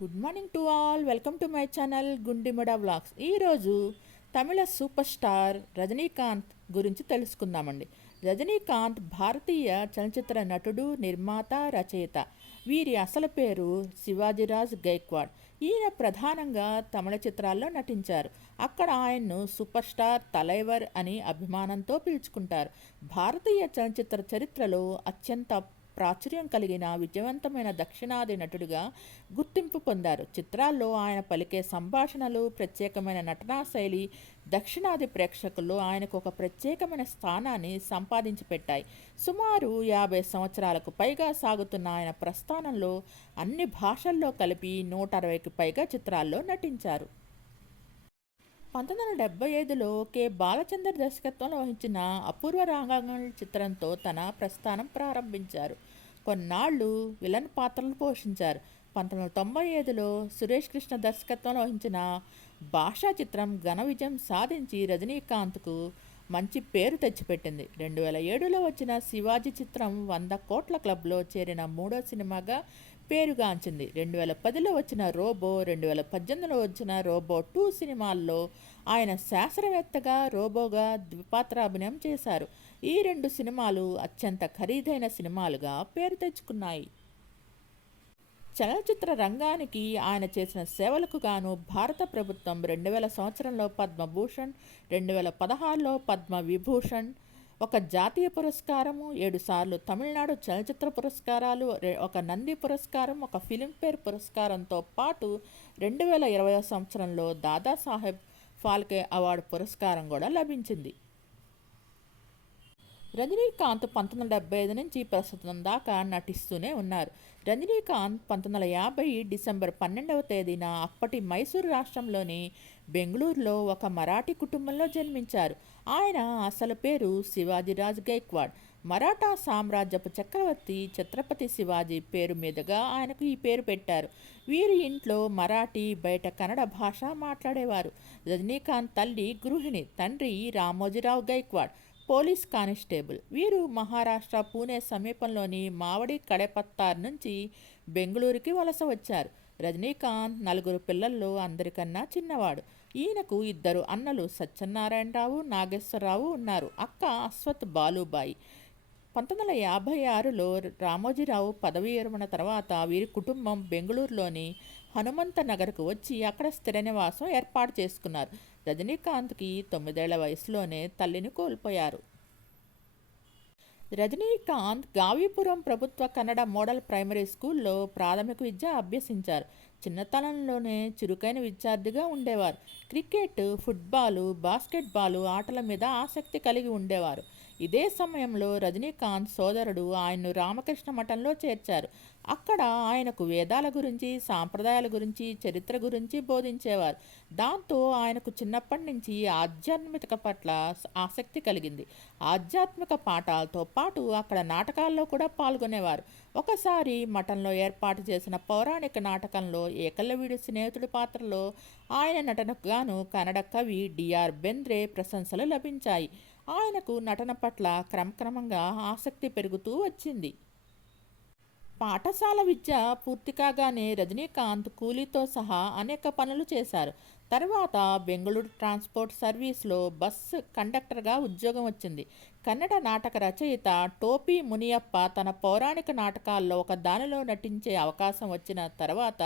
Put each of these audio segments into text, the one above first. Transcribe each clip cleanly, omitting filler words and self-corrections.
Good morning to all. Welcome to my channel Gundimada vlogs. ఈరోజు తమిళ super star Rajinikanth గురించి తెలుసుకుందామండి. రజనీకాంత్ భారతీయ చలనచిత్ర నటుడు, నిర్మాత, రచయిత. వీరి అసలు పేరు శివాజీరాజ్ గైక్వాడ్. ఈయన ప్రధానంగా తమిళ చిత్రాల్లో నటించారు. అక్కడ ఆయన్ను సూపర్ స్టార్, తలైవర్ అని అభిమానంతో పిలుచుకుంటారు. భారతీయ చలనచిత్ర చరిత్రలో అత్యంత ప్రాచుర్యం కలిగిన విజయవంతమైన దక్షిణాది నటుడిగా గుర్తింపు పొందారు. చిత్రాల్లో ఆయన పలికే సంభాషణలు, ప్రత్యేకమైన నటనా శైలి దక్షిణాది ప్రేక్షకుల్లో ఆయనకు ఒక ప్రత్యేకమైన స్థానాన్ని సంపాదించి పెట్టాయి. సుమారు 50 సంవత్సరాలకు పైగా సాగుతున్న ఆయన ప్రస్థానంలో అన్ని భాషల్లో కలిపి 160కి పైగా చిత్రాల్లో నటించారు. 1975లో కె. బాలచందర్ దర్శకత్వంలో వహించిన అపూర్వ రాగాంగల్ చిత్రంతో తన ప్రస్థానం ప్రారంభించారు. కొన్నాళ్లు విలన్ పాత్రలు పోషించారు. 1995లో సురేష్ కృష్ణ దర్శకత్వంలో వహించిన భాషా చిత్రం ఘన విజయం సాధించి రజనీకాంత్కు మంచి పేరు తెచ్చిపెట్టింది. 2007లో వచ్చిన శివాజీ చిత్రం 100 కోట్ల క్లబ్లో చేరిన మూడో సినిమాగా పేరుగాంచింది. 2010లో వచ్చిన రోబో, 2018లో వచ్చిన రోబో 2 సినిమాల్లో ఆయన శాస్త్రవేత్తగా, రోబోగా ద్విపాత్రాభినయం చేశారు. ఈ 2 సినిమాలు అత్యంత ఖరీదైన సినిమాలుగా పేరు తెచ్చుకున్నాయి. చలనచిత్ర రంగానికి ఆయన చేసిన సేవలకు గాను భారత ప్రభుత్వం 2000 సంవత్సరంలో పద్మభూషణ్, 2016లో పద్మవిభూషణ్, ఒక జాతీయ పురస్కారము, 7 సార్లు తమిళనాడు చలనచిత్ర పురస్కారాలు, ఒక నంది పురస్కారం, ఒక ఫిలింఫేర్ పురస్కారంతో పాటు 2020 సంవత్సరంలో దాదాసాహెబ్ ఫాల్కే అవార్డు పురస్కారం కూడా లభించింది. రజనీకాంత్ 1975 నుంచి ప్రస్తుతం దాకా నటిస్తూనే ఉన్నారు. రజనీకాంత్ 1950 డిసెంబర్ 12వ తేదీన అప్పటి మైసూరు రాష్ట్రంలోని బెంగళూరులో ఒక మరాఠీ కుటుంబంలో జన్మించారు. ఆయన అసలు పేరు శివాజీరాజ్ గైక్వాడ్. మరాఠా సామ్రాజ్యపు చక్రవర్తి ఛత్రపతి శివాజీ పేరు మీదుగా ఆయనకు ఈ పేరు పెట్టారు. వీరి ఇంట్లో మరాఠీ, బయట కన్నడ భాష మాట్లాడేవారు. రజనీకాంత్ తల్లి గృహిణి, తండ్రి రామోజీరావు గైక్వాడ్ పోలీస్ కానిస్టేబుల్. వీరు మహారాష్ట్ర పూణే సమీపంలోని మావడి కడెపత్తార్ నుంచి బెంగళూరుకి వలస వచ్చారు. రజనీకాంత్ 4 పిల్లల్లో అందరికన్నా చిన్నవాడు. ఈయనకు 2 అన్నలు సత్యనారాయణరావు, నాగేశ్వరరావు ఉన్నారు. అక్క అశ్వత్ బాలుబాయి. 1956లో రామోజీరావు పదవీ విరమణ తర్వాత వీరి కుటుంబం బెంగళూరులోని హనుమంత నగర్కు వచ్చి అక్కడ స్థిర నివాసం ఏర్పాటు చేసుకున్నారు. రజనీకాంత్కి 9 ఏళ్ల వయసులోనే తల్లిని కోల్పోయారు. రజనీకాంత్ గావిపురం ప్రభుత్వ కన్నడ మోడల్ ప్రైమరీ స్కూల్లో ప్రాథమిక విద్య అభ్యసించారు. చిన్నతనంలోనే చురుకైన విద్యార్థిగా ఉండేవారు. క్రికెట్, ఫుట్బాలు, బాస్కెట్బాలు ఆటల మీద ఆసక్తి కలిగి ఉండేవారు. ఇదే సమయంలో రజనీకాంత్ సోదరుడు ఆయన్ను రామకృష్ణ మఠంలో చేర్చారు. అక్కడ ఆయనకు వేదాల గురించి, సాంప్రదాయాల గురించి, చరిత్ర గురించి బోధించేవారు. దాంతో ఆయనకు చిన్నప్పటి నుంచి ఆధ్యాత్మికత పట్ల ఆసక్తి కలిగింది. ఆధ్యాత్మిక పాఠాలతో పాటు అక్కడ నాటకాల్లో కూడా పాల్గొనేవారు. ఒకసారి మఠంలో ఏర్పాటు చేసిన పౌరాణిక నాటకంలో ఏకలవ్యుడి స్నేహితుడి పాత్రలో ఆయన నటనకు గాను కన్నడ కవి డిఆర్ బెంద్రే ప్రశంసలు లభించాయి. ఆయనకు నటన పట్ల క్రమక్రమంగా ఆసక్తి పెరుగుతూ వచ్చింది. పాఠశాల విద్య పూర్తి కాగానే రజనీకాంత్ కూలీతో సహా అనేక పనులు చేశారు. తర్వాత బెంగళూరు ట్రాన్స్పోర్ట్ సర్వీస్లో బస్సు కండక్టర్గా ఉద్యోగం వచ్చింది. కన్నడ నాటక రచయిత టోపీ మునియప్ప తన పౌరాణిక నాటకాల్లో ఒక దానిలో నటించే అవకాశం వచ్చిన తర్వాత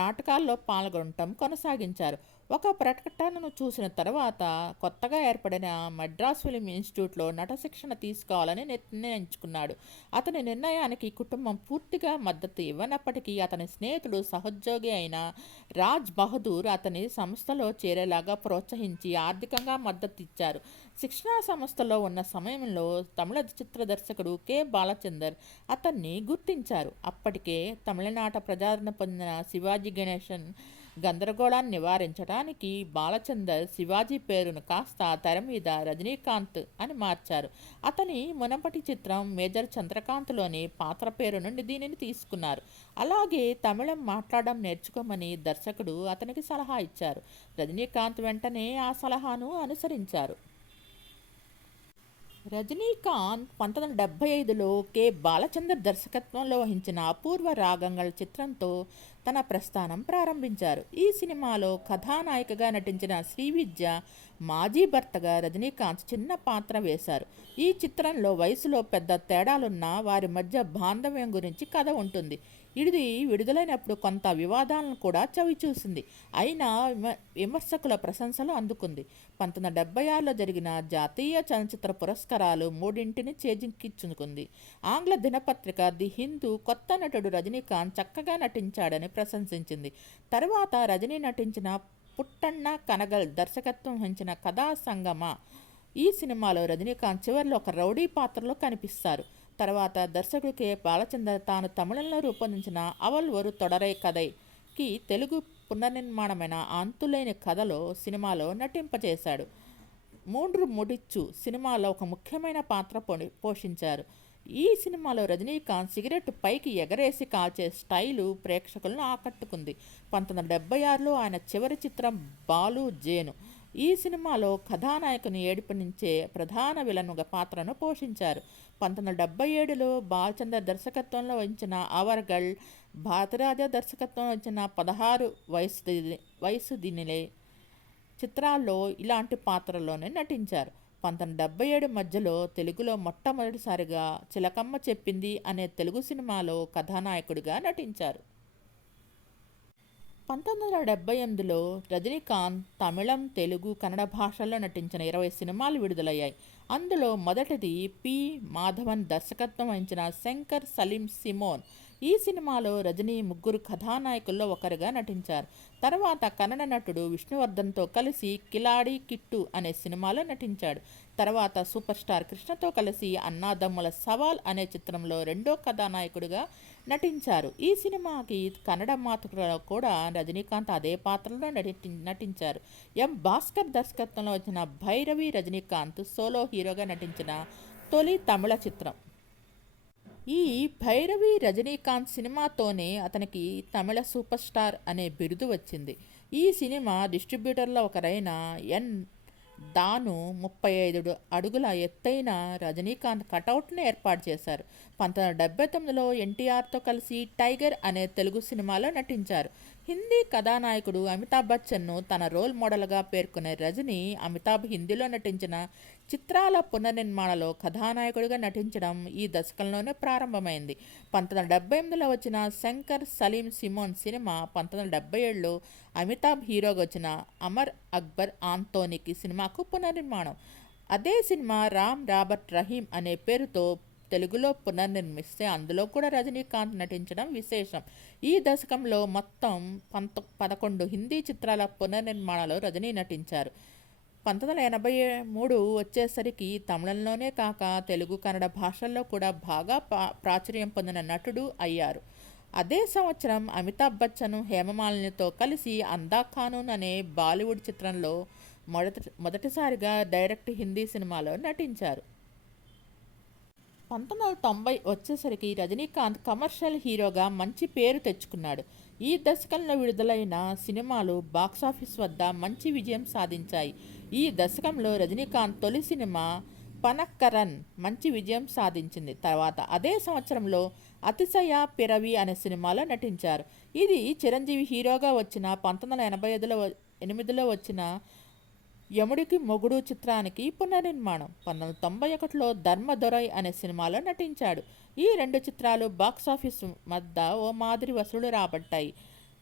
నాటకాల్లో పాల్గొనటం కొనసాగించారు. ఒక ప్రకటనను చూసిన తర్వాత కొత్తగా ఏర్పడిన మద్రాస్ ఫిలిం ఇన్స్టిట్యూట్లో నట శిక్షణ తీసుకోవాలని నిర్ణయించుకున్నాడు. అతని నిర్ణయానికి కుటుంబం పూర్తిగా మద్దతు ఇవ్వనప్పటికీ అతని స్నేహితుడు, సహోద్యోగి అయిన రాజ్ బహదూర్ అతని సంస్థలో చేరేలాగా ప్రోత్సహించి ఆర్థికంగా మద్దతు ఇచ్చారు. శిక్షణా సంస్థలో ఉన్న సమయంలో తమిళ చిత్ర దర్శకుడు కె. బాలచందర్ అతన్ని గుర్తించారు. అప్పటికే తమిళనాట ప్రజాదరణ పొందిన శివాజీ గణేశన్ గందరగోళాన్ని నివారించడానికి బాలచందర్ శివాజీ పేరును కాస్త తెర మీద రజనీకాంత్ అని మార్చారు. అతని మునపటి చిత్రం మేజర్ చంద్రకాంత్లోని పాత్ర పేరు నుండి దీనిని తీసుకున్నారు. అలాగే తమిళం మాట్లాడడం నేర్చుకోమని దర్శకుడు అతనికి సలహా ఇచ్చారు. రజనీకాంత్ వెంటనే ఆ సలహాను అనుసరించారు. రజనీకాంత్ 1975లో కె. బాలచందర్ దర్శకత్వంలో వహించిన అపూర్వ రాగంగల్ చిత్రంతో తన ప్రస్థానం ప్రారంభించారు. ఈ సినిమాలో కథానాయికగా నటించిన శ్రీవిద్య మాజీ భర్తగా రజనీకాంత్ చిన్న పాత్ర వేశారు. ఈ చిత్రంలో వయసులో పెద్ద తేడాలున్నా వారి మధ్య బాంధవ్యం గురించి కథ ఉంటుంది. ఇది విడుదలైనప్పుడు కొంత వివాదాలను కూడా చవిచూసింది. అయినా విమర్శకుల ప్రశంసలు అందుకుంది. 1976లో జరిగిన జాతీయ చలనచిత్ర పురస్కారాలు మూడింటిని చేజిక్కించుకుంది. ఆంగ్ల దినపత్రిక ది హిందూ కొత్త నటుడు రజనీకాంత్ చక్కగా నటించాడని ప్రశంసించింది. తరువాత రజనీ నటించిన పుట్టಣ್ణ కనగల్ దర్శకత్వం వహించిన కథా సంగమ ఈ సినిమాలో రజనీకాంత్ చివరిలో ఒక రౌడీ పాత్రలో కనిపిస్తారు. తర్వాత దర్శకుడు కె బాలచందర్ తాను తమిళంలో రూపొందించిన అవల్ ఒరు తొడరై కథైకి తెలుగు పునర్నిర్మాణమైన అంతులేని కథలో సినిమాలో నటింపజేశాడు. మూండ్రు ముడిచ్చు సినిమాలో ఒక ముఖ్యమైన పాత్ర పోషించారు. ఈ సినిమాలో రజనీకాంత్ సిగరెట్ పైకి ఎగరేసి కాల్చే స్టైలు ప్రేక్షకులను ఆకట్టుకుంది. 1976లో ఆయన చివరి చిత్రం బాలు జేను. ఈ సినిమాలో కథానాయకుని ఏడిపించే ప్రధాన విలనుగా పాత్రను పోషించారు. 1977లో బాలచందర్ దర్శకత్వంలో వహించిన అవర్గల్, భారతరాజ దర్శకత్వంలో వచ్చిన 16 వయసు దినిలే చిత్రాల్లో ఇలాంటి పాత్రల్లోనే నటించారు. 1977 మధ్యలో తెలుగులో మొట్టమొదటిసారిగా చిలకమ్మ చెప్పింది అనే తెలుగు సినిమాలో కథానాయకుడిగా నటించారు. 1978లో రజనీకాంత్ తమిళం, తెలుగు, కన్నడ భాషల్లో నటించిన 20 సినిమాలు విడుదలయ్యాయి. అందులో మొదటిది పి. మాధవన్ దర్శకత్వం వహించిన శంకర్ సలీం సిమోన్. ఈ సినిమాలో రజనీ ముగ్గురు కథానాయకుల్లో ఒకరుగా నటించారు. తర్వాత కన్నడ నటుడు విష్ణువర్ధన్తో కలిసి కిలాడి కిట్టు అనే సినిమాలో నటించాడు. తర్వాత సూపర్ స్టార్ కృష్ణతో కలిసి అన్నాదమ్ముల సవాల్ అనే చిత్రంలో రెండో కథానాయకుడిగా నటించారు. ఈ సినిమాకి కన్నడ మాతృలో కూడా రజనీకాంత్ అదే పాత్రలో నటించారు. ఎం. భాస్కర్ దర్శకత్వంలో వచ్చిన భైరవి రజనీకాంత్ సోలో హీరోగా నటించిన తొలి తమిళ చిత్రం. ఈ భైరవి రజనీకాంత్ సినిమాతోనే అతనికి తమిళ సూపర్ స్టార్ అనే బిరుదు వచ్చింది. ఈ సినిమా డిస్ట్రిబ్యూటర్లో ఒకరైన ఎన్. దాను 35 అడుగుల ఎత్తైన రజనీకాంత్ కటౌట్ను ఏర్పాటు చేశారు. 1979లో ఎన్టీఆర్తో కలిసి టైగర్ అనే తెలుగు సినిమాలో నటించారు. హిందీ కథానాయకుడు అమితాబ్ బచ్చన్ను తన రోల్ మోడల్గా పేర్కొనే రజనీ అమితాబ్ హిందీలో నటించిన చిత్రాల పునర్నిర్మాణంలో కథానాయకుడిగా నటించడం ఈ దశకంలోనే ప్రారంభమైంది. 1978లో వచ్చిన శంకర్ సలీం సిమోన్ సినిమా 1977లో అమితాబ్ హీరోగా వచ్చిన అమర్ అక్బర్ ఆంతోనికి సినిమాకు పునర్నిర్మాణం. అదే సినిమా రామ్ రాబర్ట్ రహీం అనే పేరుతో తెలుగులో పునర్నిర్మిస్తే అందులో కూడా రజనీకాంత్ నటించడం విశేషం. ఈ దశకంలో మొత్తం 11 హిందీ చిత్రాల పునర్నిర్మాణాలు రజనీ నటించారు. 1983 వచ్చేసరికి తమిళంలోనే కాక తెలుగు, కన్నడ భాషల్లో కూడా బాగా ప్రాచుర్యం పొందిన నటుడు అయ్యారు. అదే సంవత్సరం అమితాబ్ బచ్చన్, హేమమాలినితో కలిసి అందా ఖానూన్ అనే బాలీవుడ్ చిత్రంలో మొదటిసారిగా డైరెక్ట్ హిందీ సినిమాలో నటించారు. 1990 వచ్చేసరికి రజనీకాంత్ కమర్షియల్ హీరోగా మంచి పేరు తెచ్చుకున్నాడు. ఈ దశకంలో విడుదలైన సినిమాలు బాక్సాఫీస్ వద్ద మంచి విజయం సాధించాయి. ఈ దశకంలో రజనీకాంత్ తొలి సినిమా పనక్కరన్ మంచి విజయం సాధించింది. తర్వాత అదే సంవత్సరంలో అతిశయ పిరవి అనే సినిమాలో నటించారు. ఇది చిరంజీవి హీరోగా వచ్చిన 1988లో వచ్చిన యముడికి మొగుడు చిత్రానికి పునర్నిర్మాణం. 1991లో ధర్మదొరై అనే సినిమాలో నటించాడు. ఈ రెండు చిత్రాలు బాక్సాఫీస్ వద్ద ఓ మాదిరి వసూళ్లు రాబట్టాయి.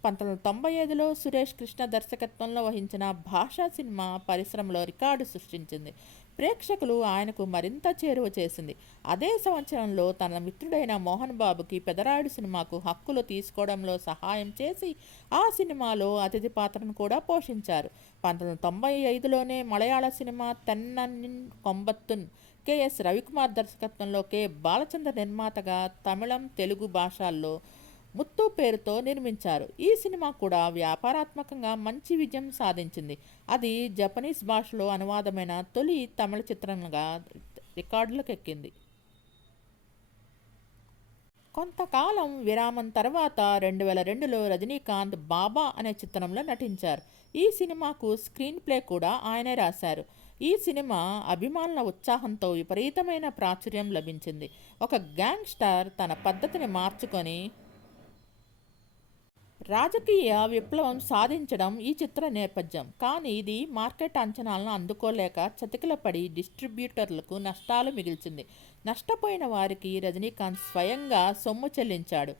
1995లో సురేష్ కృష్ణ దర్శకత్వంలో వహించిన భాషా సినిమా పరిశ్రమలో రికార్డు సృష్టించింది. ప్రేక్షకులు ఆయనకు మరింత చేరువ చేసింది. అదే సంవత్సరంలో తన మిత్రుడైన మోహన్ బాబుకి పెదరాయుడు సినిమాకు హక్కులు తీసుకోవడంలో సహాయం చేసి ఆ సినిమాలో అతిథి పాత్రను కూడా పోషించారు. 1995లోనే మలయాళ సినిమా తెన్నన్నిన్ కొంబత్తున్ కె.ఎస్. రవికుమార్ దర్శకత్వంలో కె. బాలచందర్ నిర్మాతగా తమిళం, తెలుగు భాషల్లో ముత్తు పేరుతో నిర్మించారు. ఈ సినిమా కూడా వ్యాపారాత్మకంగా మంచి విజయం సాధించింది. అది జపనీస్ భాషలో అనువాదమైన తొలి తమిళ చిత్రంగా రికార్డులకు ఎక్కింది. కొంతకాలం విరామం తర్వాత 2002లో రజనీకాంత్ బాబా అనే చిత్రంలో నటించారు. ఈ సినిమాకు స్క్రీన్ ప్లే కూడా ఆయనే రాశారు. ఈ సినిమా అభిమానుల ఉత్సాహంతో విపరీతమైన ప్రాచుర్యం లభించింది. ఒక గ్యాంగ్స్టర్ తన పద్ధతిని మార్చుకొని రాజకీయ విప్లవం సాధించడం ఈ చిత్ర నేపథ్యం. కానీ ఇది మార్కెట్ అంచనాలను అందుకోలేక చతికిలపడి డిస్ట్రిబ్యూటర్లకు నష్టాలు మిగిల్చింది. నష్టపోయిన వారికి రజనీకాంత్ స్వయంగా సొమ్ము చెల్లించాడు.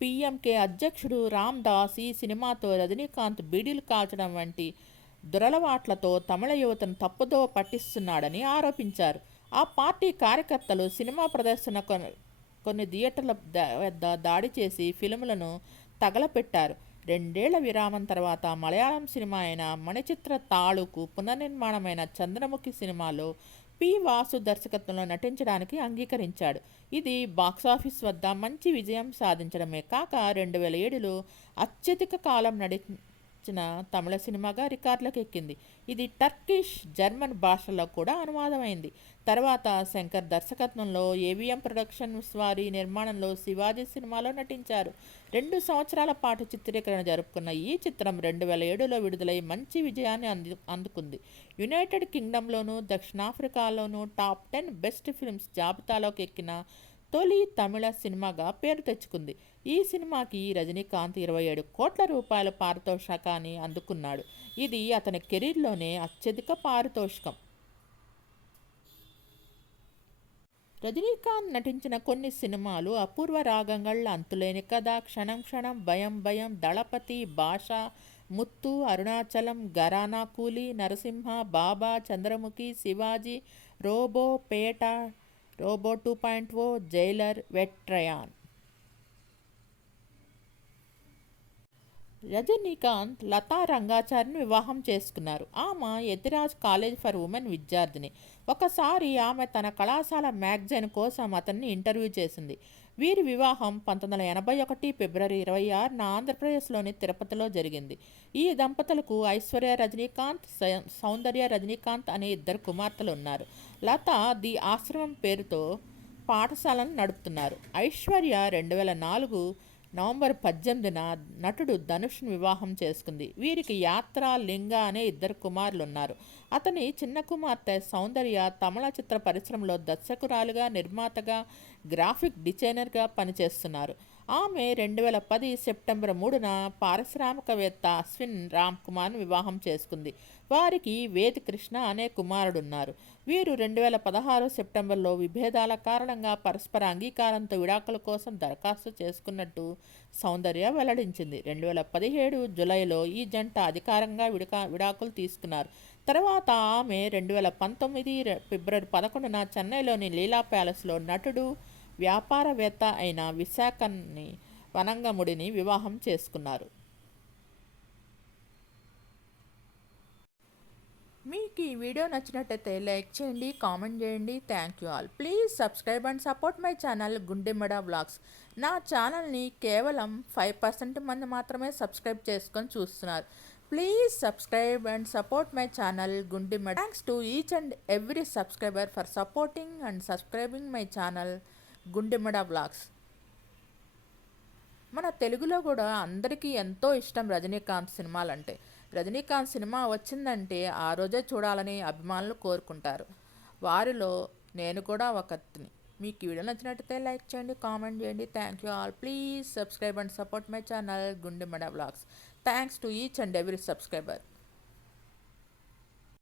పీఎంకే అధ్యక్షుడు రామ్ దాస్ ఈ సినిమాతో రజనీకాంత్ బీడీలు కాల్చడం వంటి దురలవాట్లతో తమిళ యువతను తప్పుదో పట్టిస్తున్నాడని ఆరోపించారు. ఆ పార్టీ కార్యకర్తలు సినిమా ప్రదర్శన కొన్ని థియేటర్ల వద్ద దాడి చేసి ఫిల్ములను తగలపెట్టారు. 2 ఏళ్ల విరామం తర్వాత మలయాళం సినిమా అయిన మణిచిత్ర తాళుకు పునర్నిర్మాణమైన చంద్రముఖి సినిమాలో పి వాసు దర్శకత్వంలో నటించడానికి అంగీకరించాడు. ఇది బాక్సాఫీస్ వద్ద మంచి విజయం సాధించడమే కాక 2007లో అత్యధిక కాలం నటించిన తమిళ సినిమాగా రికార్డులకు ఎక్కింది. ఇది టర్కిష్, జర్మన్ భాషల్లో కూడా అనువాదమైంది. తర్వాత శంకర్ దర్శకత్వంలో ఏవిఎం ప్రొడక్షన్స్ వారి నిర్మాణంలో శివాజీ సినిమాలో నటించారు. 2 సంవత్సరాల పాటు చిత్రీకరణ జరుపుకున్న ఈ చిత్రం 2007లో విడుదలై మంచి విజయాన్ని అందుకుంది. యునైటెడ్ కింగ్డమ్లోనూ దక్షిణాఫ్రికాలోనూ టాప్ 10 బెస్ట్ ఫిల్మ్స్ జాబితాలోకి ఎక్కిన తొలి తమిళ సినిమాగా పేరు తెచ్చుకుంది. ఈ సినిమాకి రజనీకాంత్ 27 కోట్ల రూపాయల పారితోషికాన్ని అందుకున్నాడు. ఇది అతని కెరీర్లోనే అత్యధిక పారితోషికం. రజనీకాంత్ నటించిన కొన్ని సినిమాలు అపూర్వ రాగంగళ్, అంతులేని కథ, క్షణం క్షణం, భయం భయం, దళపతి, భాష, ముత్తు, అరుణాచలం, ఘరానా కూలీ, నరసింహ, బాబా, చంద్రముఖి, శివాజీ, రోబో, పేట, రోబో 2.0, జైలర్, వెట్రయాన్. రజనీకాంత్ లతా రంగాచారిని వివాహం చేసుకున్నారు. ఆమె యతిరాజ్ కాలేజ్ ఫర్ ఉమెన్ విద్యార్థిని. ఒకసారి ఆమె తన కళాశాల మ్యాగజైన్ కోసం అతన్ని ఇంటర్వ్యూ చేసింది. వీరి వివాహం 1981 ఫిబ్రవరి 26న ఆంధ్రప్రదేశ్లోని తిరుపతిలో జరిగింది. ఈ దంపతులకు ఐశ్వర్య రజనీకాంత్, సౌందర్య రజనీకాంత్ అనే 2 కుమార్తెలు ఉన్నారు. లత ది ఆశ్రమం పేరుతో పాఠశాలను నడుపుతున్నారు. ఐశ్వర్య 2004 నవంబర్ 18న నటుడు ధనుష్ను వివాహం చేసుకుంది. వీరికి యాత్ర, లింగ అనే 2 కుమారులు ఉన్నారు. అతని చిన్న కుమార్తె సౌందర్య తమిళ చిత్ర పరిశ్రమలో దర్శకురాలుగా, నిర్మాతగా, గ్రాఫిక్ డిజైనర్గా పనిచేస్తున్నారు. ఆమె 2010 సెప్టెంబర్ 3న పారిశ్రామికవేత్త అశ్విన్ రామ్ కుమార్ను వివాహం చేసుకుంది. వారికి వేద్ కృష్ణ అనే కుమారుడున్నారు. వీరు 2016 సెప్టెంబర్లో విభేదాల కారణంగా పరస్పర అంగీకారంతో విడాకుల కోసం దరఖాస్తు చేసుకున్నట్టు సౌందర్య వెల్లడించింది. 2017 జూలైలో ఈ జంట అధికారంగా విడాకులు తీసుకున్నారు. తర్వాత ఆమె 2019 ఫిబ్రవరి 11న చెన్నైలోని లీలా ప్యాలెస్లో నటుడు, వ్యాపారవేత్త అయిన విశాఖని వనంగముడిని వివాహం చేసుకున్నారు. మీకు ఈ వీడియో నచ్చినట్టయితే లైక్ చేయండి, కామెంట్ చేయండి. Thank you all. Please subscribe and support my channel Gundemmada vlogs. నా ఛానల్ని కేవలం 5% మంది మాత్రమే సబ్స్క్రైబ్ చేసుకొని చూస్తున్నారు. Please subscribe and support my channel Gundemmada. Thanks to each and every subscriber for supporting and subscribing my channel Gundemmada vlogs. మన తెలుగులో కూడా అందరికీ ఎంతో ఇష్టం రజనీకాంత్ సినిమాలంటే. రజనీకాంత్ సినిమా వచ్చిందంటే ఆ రోజే చూడాలని అభిమానులు కోరుకుంటారు. వారిలో నేను కూడా ఒకరిని. మీకు ఈ వీడియో నచ్చినట్టయితే లైక్ చేయండి, కామెంట్ చేయండి. Thank you all. Please subscribe and support my channel Gundemmada vlogs. Thanks to each and every subscriber.